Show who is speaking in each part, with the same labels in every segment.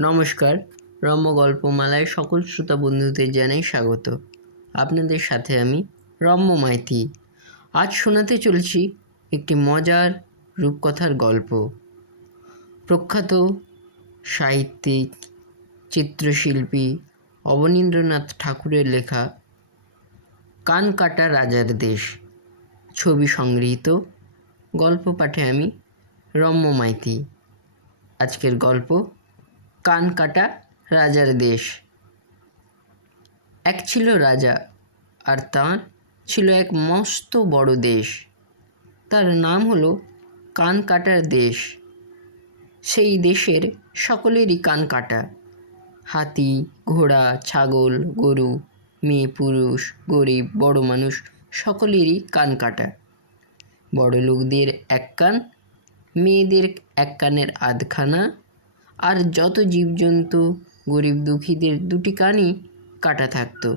Speaker 1: নমস্কার রম্য গল্পমালায় সকল শ্রোতা বন্ধুদের জানাই স্বাগত। আপনাদের সাথে আমি রম্য মাইতি। আজ শোনাতে চলছি একটি মজার রূপকথার গল্প। প্রখ্যাত সাহিত্যিক, চিত্রশিল্পী অবনীন্দ্রনাথ ঠাকুরের লেখা কান কাটা রাজার দেশ ছবি সংগৃহীত। গল্প পাঠে আমি রম্য মাইতি। আজকের গল্প কান কাটা রাজার দেশ। এক ছিল রাজা আর তাঁর ছিল এক মস্ত বড় দেশ। তার নাম হলো কান কাটার দেশ। সেই দেশের সকলেরই কান কাটা হাতি, ঘোড়া, ছাগল, গরু, মেয়ে পুরুষ, গরিব, বড় মানুষ সকলেরই কান কাটা বড় লোকদের এক কান, মেয়েদের এক কানের আধখানা আর যত জীবজন্তু, গরিব দুঃখীদের দুটি কানই কাটা থাকতো।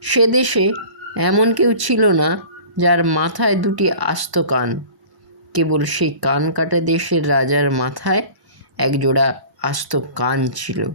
Speaker 1: সে দেশে এমন কেউ ছিল না যার মাথায় দুটি আস্ত কান। কেবল সেই কান কাটা দেশের রাজার মাথায় একজোড়া আস্ত কান ছিল।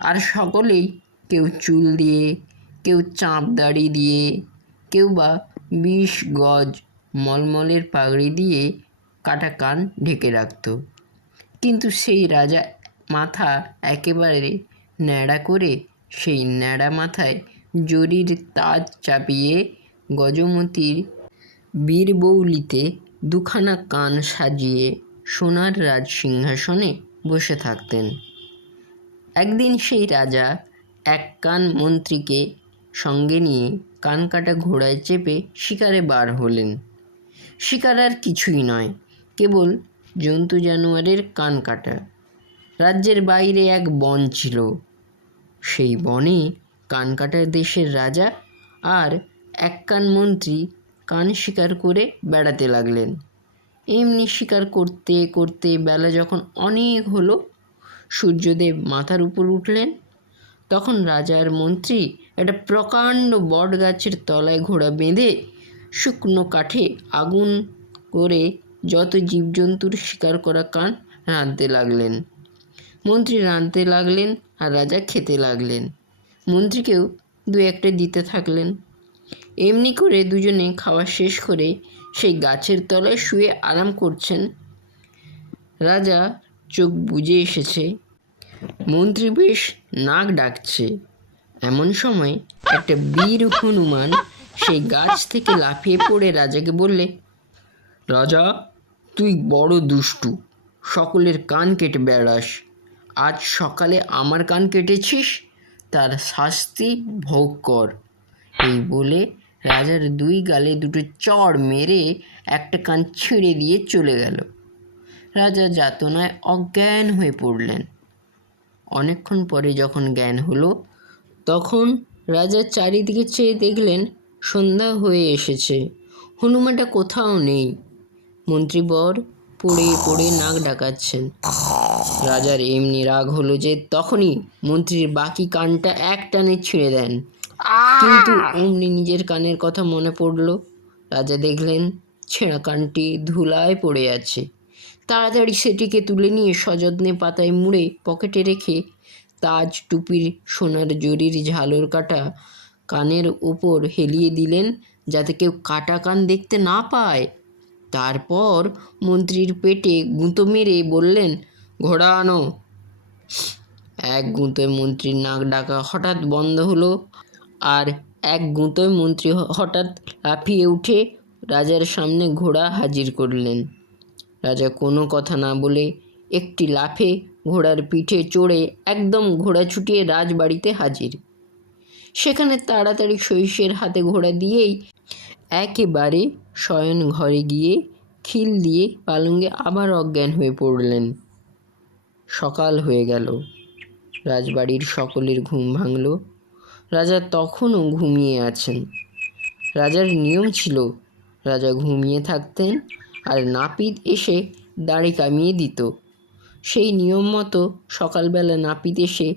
Speaker 1: আর সকলেই কেউ চুল দিয়ে, কেউ চাঁপ দাড়ি দিয়ে, কেউ বা বিষ, গজ, মলমলের পাগড়ি দিয়ে কাটা কান ঢেকে রাখত। কিন্তু সেই রাজা মাথা একেবারে ন্যাড়া করে সেই ন্যাড়া মাথায় জরির তাজ চাপিয়ে গজমতির বীরবৌলিতে দুখানা কান সাজিয়ে সোনার রাজ সিংহাসনে বসে থাকতেন। একদিন সেই রাজা এক কান মন্ত্রীকে সঙ্গে নিয়ে কান কাটা ঘোড়ায় চেপে শিকারে বার হলেন। শিকার আর কিছুই নয়, কেবল জন্তু জানোয়ারের কান কাটা। রাজ্যের বাইরে এক বন ছিল। সেই বনে কান কাটার দেশের রাজা আর এক কান মন্ত্রী কান শিকার করে বেড়াতে লাগলেন। এমনি শিকার করতে করতে বেলা যখন অনেক হলো, সূর্যদেব মাথার উপর উঠলেন। তখন রাজার মন্ত্রী একটা প্রকাণ্ড বট গাছের তলায় ঘোড়া বেঁধে শুকনো কাঠে আগুন করে যত জীবজন্তুর শিকার করা কান রাঁধতে লাগলেন। মন্ত্রী রাঁধতে লাগলেন আর রাজা খেতে লাগলেন। মন্ত্রীকেও দু একটা দিতে থাকলেন। এমনি করে দুজনে খাওয়া শেষ করে সেই গাছের তলায় শুয়ে আরাম করছেন। রাজা চোখ বুজে এসেছে। মন্ত্রী বেশ নাক ডাকছে। এমন সময় একটা বীর হনুমান সেই গাছ থেকে লাফিয়ে পড়ে রাজাকে বললে, রাজা তুই বড় দুষ্টু, সকলের কান কেটে বেড়াস। আজ সকালে আমার কান কেটেছিস? তার শাস্তি ভোগ কর। এই বলে রাজার দুই গালে দুটো চড় মেরে একটা কান ছিঁড়ে দিয়ে চলে গেল। রাজা যাতনায় অজ্ঞান হয়ে পড়লেন। অনেকক্ষণ পরে যখন জ্ঞান হলো, তখন রাজা চারিদিকে চেয়ে দেখলেন সন্ধ্যা হয়ে এসেছে। হনুমানটা কোথাও নেই। মন্ত্রীবর পড়ে পড়ে নাক ডাকাচ্ছেন। রাজার এমনি রাগ হলো যে তখনই মন্ত্রীর বাকি কানটা এক টানে ছিঁড়ে দেন। কিন্তু অমনি নিজের কানের কথা মনে পড়ল। রাজা দেখলেন ছেঁড়া কানটি ধুলায় পড়ে আছে। তাড়াতাড়ি সেটিকে তুলে নিয়ে সযত্নে পাতায় মুড়ে পকেটে রেখে তাজ টুপির সোনার জরির ঝালর কাটা কানের ওপর হেলিয়ে দিলেন যাতে কেউ কাটা কান দেখতে না পায়। তারপর মন্ত্রীর পেটে গুঁতো মেরে বললেন, ঘোড়া আনো। এক গুঁতোয় মন্ত্রীর নাক ডাকা হঠাৎ বন্ধ হলো আর এক গুঁতোয় মন্ত্রী হঠাৎ লাফিয়ে উঠে রাজার সামনে ঘোড়া হাজির করলেন। রাজা কোনো কথা না বলে একটি লাফে ঘোড়ার পিঠে চড়ে একদম ঘোড়া ছুটিয়ে রাজবাড়িতে হাজির। সেখানে তাড়াতাড়ি শৈশের হাতে ঘোড়া দিয়েই একেবারে শয়ন ঘরে গিয়ে খিল দিয়ে পালঙ্গে আবার অজ্ঞান হয়ে পড়লেন। সকাল হয়ে গেল। রাজবাড়ির সকলের ঘুম ভাঙল। রাজা তখনও ঘুমিয়ে আছেন। রাজার নিয়ম ছিল, রাজা ঘুমিয়ে থাকতেন আর নাপিত এসে দাড়ি কামিয়ে দিত। সেই নিয়ম মতো সকালবেলা নাপিত এসে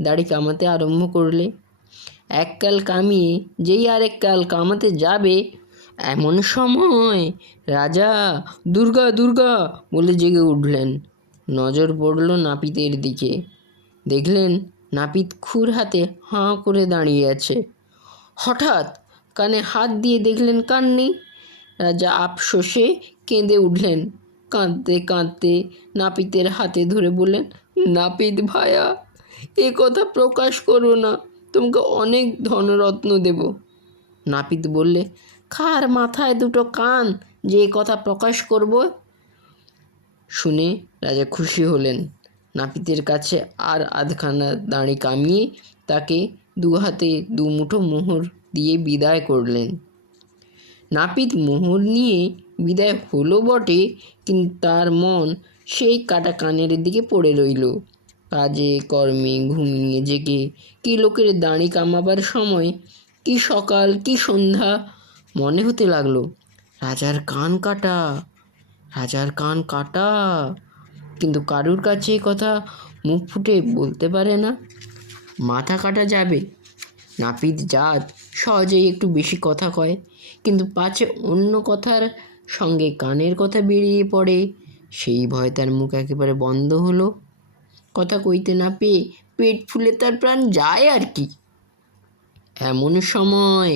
Speaker 1: দাড়ি কামাতে আরম্ভ করলে এককাল কামিয়ে, যেই আরেক কাল কামাতে যাবে এমন সময় রাজা, দুর্গা দুর্গা বলে জেগে উঠলেন। নজর পড়ল নাপিতের দিকে। দেখলেন নাপিত খুর হাতে হাঁ করে দাঁড়িয়ে আছে। হঠাৎ কানে হাত দিয়ে দেখলেন কান নেই। রাজা আফসোসে কেঁদে উঠলেন। কাঁদতে কাঁদতে নাপিতের হাতে ধরে বললেন, নাপিত ভায়া, এ কথা প্রকাশ করো না। তোমাকে অনেক ধনরত্ন দেব। নাপিত বললে কার মাথায় দুটো কান, যে কথা প্রকাশ করব। শুনে রাজা খুশি হলেন। নাপিতের কাছে আর আধখানা দাঁড়ি কামিয়ে তাকে দু হাতে দু মুঠো মোহর দিয়ে বিদায় করলেন। নাপিত মোহর নিয়ে বিদায় হলো বটে, কিন্তু তার মন সেই কাটা কানের দিকে পড়ে রইল। কাজে, কর্মে, ঘুমিয়ে, জেগে, কি লোকের দাঁড়ি কামাবার সময়, কি সকাল, কি সন্ধ্যা মনে হতে লাগল, রাজার কান কাটা, রাজার কান কাটা। কিন্তু কারুর কাছে কথা মুখ ফুটে বলতে পারে না। মাথা কাটা যাবে, নাপিত জাত সহজেই একটু বেশি কথা কয়, কিন্তু পাছে অন্য কথার সঙ্গে কানের কথা বেরিয়ে পড়ে, সেই ভয় তার মুখ একেবারে বন্ধ হলো। কথা কইতে না পেয়ে পেট ফুলে তার প্রাণ যায় আর কি। এমন সময়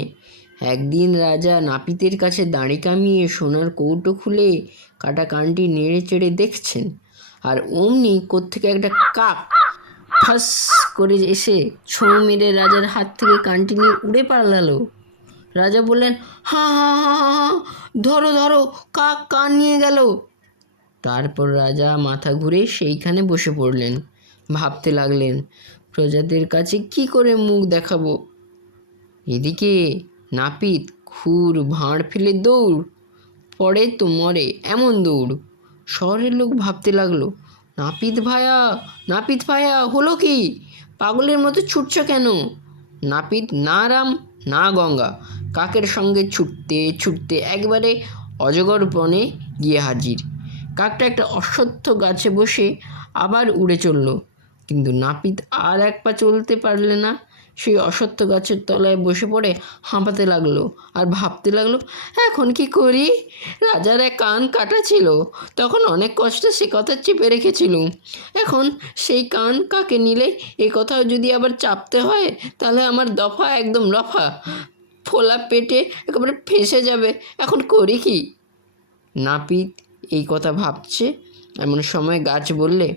Speaker 1: একদিন রাজা নাপিতের কাছে দাঁড়ি কামিয়ে সোনার কৌটো খুলে কাটা কানটি নেড়ে চেড়ে দেখছেন আর অমনি কোত্থেকে একটা কাক ফাস করে এসে ছোঁ মেরে রাজার হাত থেকে কানটি নিয়ে উড়ে পালালো। রাজা বললেন হা হা হা হা হা, ধরো ধরো কাক কান নিয়ে গেল। তারপর রাজা মাথা ঘুরে সেইখানে বসে পড়লেন। ভাবতে লাগলেন প্রজাদের কাছে কি করে মুখ দেখাবো? এদিকে নাপিত, খুর, ভাঁড় ফেলে দৌড়, পড়ে তো মরে এমন দৌড়। শহরের লোক ভাবতে লাগল, নাপিত ভায়া নাপিত ভায়া, হলো কি? পাগলের মতো ছুটছ কেন? নাপিত, না রাম, না গঙ্গা। কাকের সঙ্গে ছুটতে ছুটতে একবারে অজগর বনে গিয়ে হাজির। কাকটা একটা অশ্বত্থ গাছে বসে আবার উড়ে চলল। কিন্তু নাপিত আর এক পা চলতে পারলে না। সেই অশ্বত্থ গাছের তলায় বসে পড়ে হাঁপাতে লাগল আর ভাবতে লাগল, এখন কি করি? রাজার এক কান কাটা ছিল। তখন অনেক কষ্টে সে কথা চেপে রেখেছিলুম। এখন সেই কান কাকে নিলে? এ কথাও যদি আবার চাপতে হয়, তাহলে আমার দফা একদম রফা। ফোলা পেটে একেবারে ফেসে যাবে। এখন করি কি? নাপিত, এই কথা ভাবছে? এমন সময় গাছ বললে,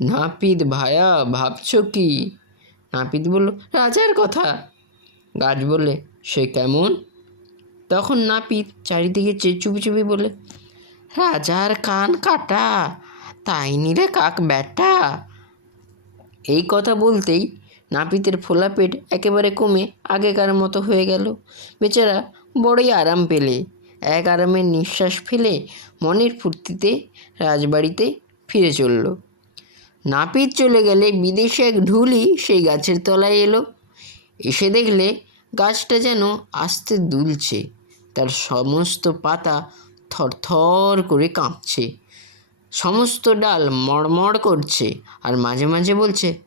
Speaker 1: নাপিত ভায়া, ভাবছ কি? নাপিত বলল, রাজার কথা? গাছ বললে, সে কেমন? তখন নাপিত চারিদিকে চেয়ে চুপি চুপি বলে রাজার কান কাটা, তাই নিলে কাক ব্যাটা? এই কথা বলতেই নাপিতের ফোলা পেট একেবারে কমে আগেকার মতো হয়ে গেল। বেচারা বড়ই আরাম পেলে। এক আরামের নিঃশ্বাস ফেলে মনের ফুর্তিতে রাজবাড়িতে ফিরে চলল। নাপিত চলে গেলে বিদেশে এক ঢুলি সেই গাছের তলায় এলো। এসে দেখলে গাছটা যেন আস্তে দুলছে, তার সমস্ত পাতা থরথর করে কাঁপছে। সমস্ত ডাল মড়মড় করছে আর মাঝে মাঝে বলছে,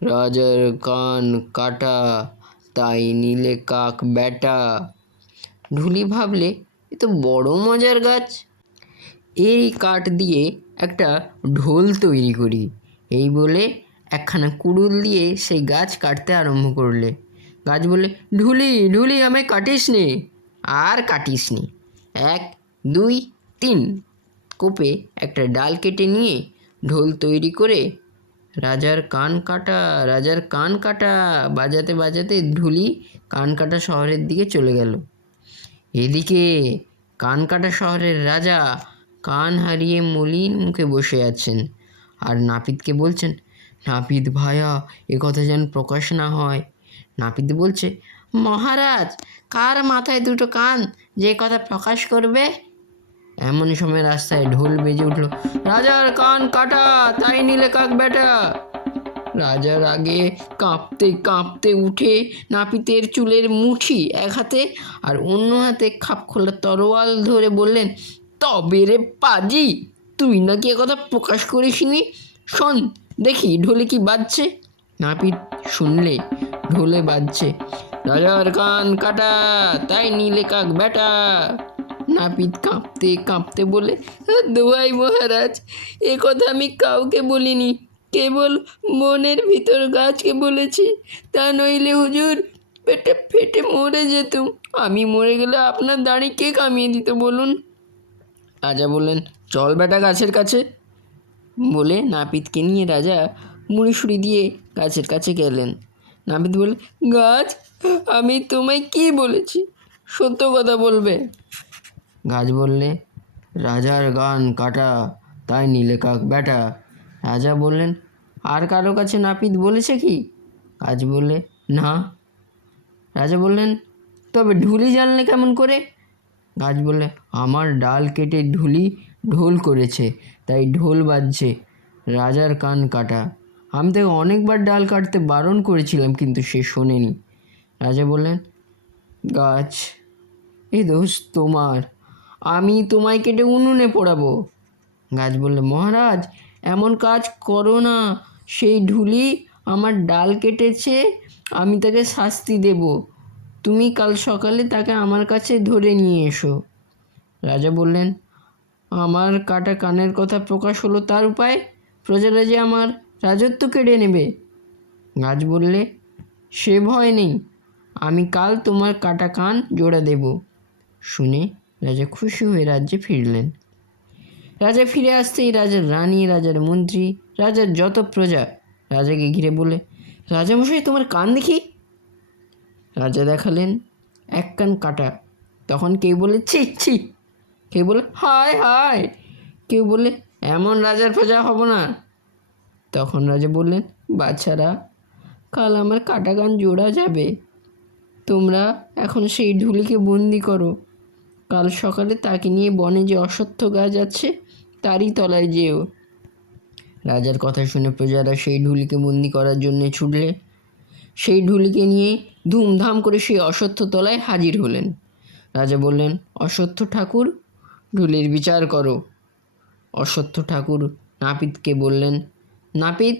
Speaker 1: রাজার কান কাটা, তাই নিলে কাক ব্যাটা। ঢুলি ভাবলে, এ তো বড় মজার গাছ। এই কাঠ দিয়ে একটা ঢোল তৈরি করি। এই বলে একখানা কুড়ুল দিয়ে সেই গাছ কাটতে আরম্ভ করলে। গাছ বলে, ঢুলি ঢুলি, আমায় কাটিস নে। আর কাটিস নি। এক, দুই, তিন। কোপে একটা ডাল কেটে নিয়ে ঢোল তৈরি করে রাজার কান কাটা, রাজার কান কাটা, বাজাতে বাজাতে ঢুলি কান কাটা শহরের দিকে চলে গেল। এদিকে কান কাটা শহরের রাজা কান হারিয়ে মলিন মুখে বসে আছেন। আর নাপিতকে বলছেন, নাপিত ভায়া, এ কথা যেন প্রকাশ না হয়। নাপিত বলছে, মহারাজ, কার মাথায় দুটো কান যে কথা প্রকাশ করবে? এমন সময় রাস্তায় ঢোল বেজে উঠল, রাজার কান কাটা, তাই নিলে কাক বেটা রাজার আগে কাঁপতে কাঁপতে উঠে নাপিতের চুলের মুঠি এক হাতে আর অন্য হাতে খাপ খোলা তরোয়াল ধরে বললেন, তবে রে পাজি তুই নাকি একথা প্রকাশ করিসনি? শোন, দেখি ঢোলে কি বাজছে? নাপিত শুনলে ঢোলে বাজছে। রাজার কান কাটা, তাই নিলে কাক বেটা নাপিত কাঁপতে কাঁপতে বলে, দোয়াই মহারাজ, এ কথা আমি কাউকে বলিনি। কেবল মনের ভিতর গাছকে বলেছি। তা নইলে হুজুর পেটে ফেটে মরে যেতুম। আমি মরে গেলে আপনার দাড়ি কে কামিয়ে দিত বলুন? রাজা বললেন, চল বেটা গাছের কাছে। বলে নাপিতকে নিয়ে রাজা মুড়িসুড়ি দিয়ে গাছের কাছে গেলেন। নাপিত বলে গাছ, আমি তোমায় কি বলেছি? সত্য কথা বলবে। গাছ বললে, রাজার গান কাটা, তাই নিলে কাক বেটা রাজা বললেন, আর কারও কাছে নাপিত বলেছে কি? গাছ বললে, না। রাজা বললেন, তবে ঢুলি জানলে কেমন করে? গাছ বললে আমার ডাল কেটে ঢুলি, ঢোল করেছে, তাই ঢোল বাজছে, রাজার কান কাটা। আমি তাকে অনেকবার ডাল কাটতে বারণ করেছিলাম, কিন্তু সে শোনেনি। রাজা বললেন, গাছ, এ দোষ তোমার। আমি তোমায় কেটে উনুনে পোড়াবো। গাছ বললে, মহারাজ, এমন কাজ করো না। সেই ঢুলি আমার ডাল কেটেছে, আমি তাকে শাস্তি দেব। তুমি কাল সকালে তাকে আমার কাছে ধরে নিয়ে এসো। রাজা বললেন, আমার কাটা কানের কথা প্রকাশ হলো তার উপায়? প্রজারা যে আমার রাজত্ব কেড়ে নেবে? গাছ বললে, সে ভয় নেই। আমি কাল তোমার কাটা কান জোড়া দেব। শুনে রাজা খুশি হয়ে রাজ্যে ফিরলেন। রাজা ফিরে আসতেই রাজার রানী, রাজার মন্ত্রী, রাজার যত প্রজা রাজাকে ঘিরে বলে, রাজামশাই, তোমার কান দেখি? রাজা দেখালেন, এক কান কাটা। তখন কেউ বলে, ছি ছি। কেউ বলে, হায় হায়। কেউ বলে, এমন রাজার প্রজা হব না। তখন রাজা বললেন, বাচ্চারা, কাল আমার কাটা কান জোড়া যাবে। তোমরা এখন সেই ঢুলিকে বন্দি করো। কাল সকালে তাকে নিয়ে বনে যে অশ্বত্থ গাছ আছে, তারই তলায় যেও। রাজার কথা শুনে প্রজারা সেই ঢুলিকে বন্দি করার জন্য ছুটলে। সেই ঢুলিকে নিয়ে ধুমধাম করে সেই অশ্বত্থ তলায় হাজির হলেন। রাজা বললেন অশ্বত্থ ঠাকুর, ঢুলির বিচার করো। অশ্বত্থ ঠাকুর নাপিতকে বললেন, নাপিত,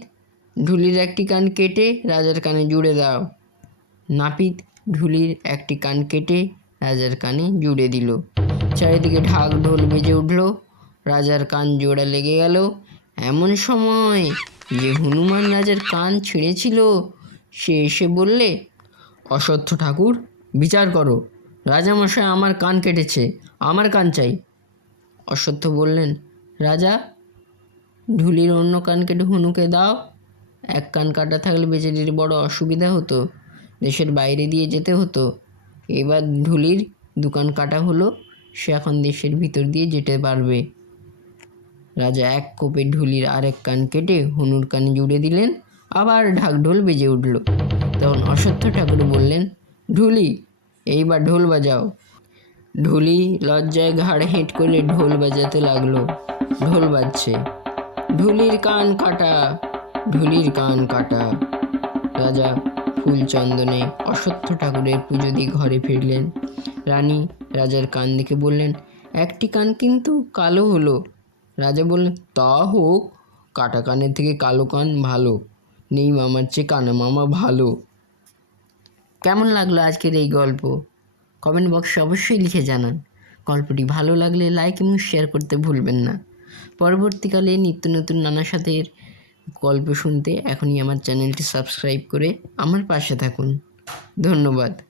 Speaker 1: ঢুলির একটি কান কেটে রাজার কানে জুড়ে দাও। নাপিত ঢুলির একটি কান কেটে রাজার কানে জুড়ে দিল। চারিদিকে ঢাক ঢোল বেজে উঠল, রাজার কান জোড়া লেগে গেল। এমন সময় যে হনুমান রাজার কান ছিঁড়েছিল, সে এসে বললে অশ্বত্থ ঠাকুর, বিচার করো। রাজামশাই আমার কান কেটেছে, আমার কান চাই। অশ্বত্থ বললেন, রাজা, ঢুলির অন্য কান কেটে হনুকে দাও। এক কান কাটা থাকলে বেচারির বড় অসুবিধা হতো, দেশের বাইরে দিয়ে যেতে হতো। এবার ঢুলির দোকান কাটা হলো, সে এখন দেশের ভিতর দিয়ে যেতে পারবে। রাজা এক কোপে ঢুলির আরেক কান কেটে হনুর কানে জুড়ে দিলেন, আবার ঢাকঢোল বেজে উঠল। তখন অশ্বত্থ ঠাকুর বললেন, ঢুলি, এইবার ঢোল বাজাও। ঢুলি লজ্জায় ঘাড় হেঁট করে ঢোল বাজাতে লাগল, ঢোল বাজছে। ঢুলির কান কাটা, ঢুলির কান কাটা। রাজা ফুল চন্দনে অশ্বত্থ ঠাকুরের পুজো দিয়ে ঘরে ফিরলেন। রানী রাজার কান দেখে বললেন, একটি কান কিন্তু কালো হলো। রাজা বললেন, তা হোক, কাটা কানের থেকে কালো কান ভালো। নেই মামার চেয়ে কানা মামা ভালো। কেমন লাগল আজকের এই গল্প? কমেন্ট বক্সে অবশ্যই লিখে জানান। গল্পটি ভালো লাগলে লাইক এবং শেয়ার করতে ভুলবেন না। পরবর্তীকালে নিত্য নতুন নানা সাথের গল্প শুনতে এখনই আমার চ্যানেলটি সাবস্ক্রাইব করে আমার পাশে থাকুন। ধন্যবাদ।